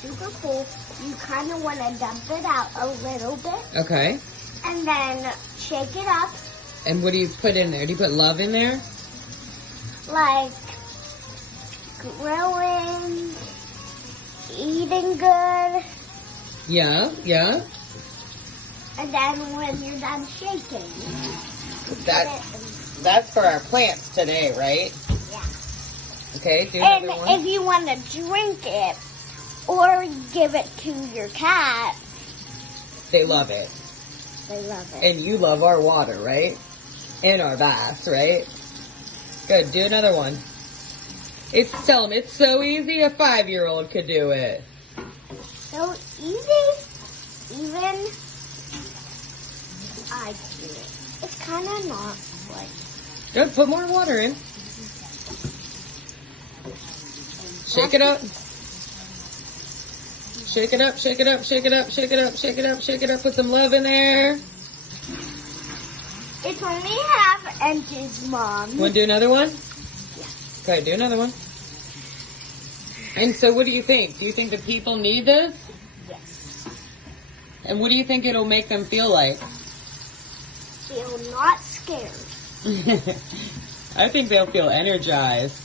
super full, you kind of want to dump it out a little bit. Okay. And then shake it up. And what do you put in there? Do you put love in there? Like growing, eating good. Yeah, yeah. And then when you're done shaking, That's for our plants today, right? yeah. Okay, do And another one. if you want to drink it or give it to your cat, They love it. they love it. And you love our water, right? And our baths, right? Good, do another one. Tell them it's so easy, a 5-year-old could do it. So easy, even I do it. It's kind of not like. Good, put more water in. Shake it up. Shake it up, shake it up, shake it up, shake it up, shake it up, shake it up. Put some love in there. It's only half inches, Mom. Want to do another one? Yeah. Okay, do another one. And so what do you think? Do you think the people need this? Yes. And what do you think it'll make them feel like? Feel not scared. I think they'll feel energized.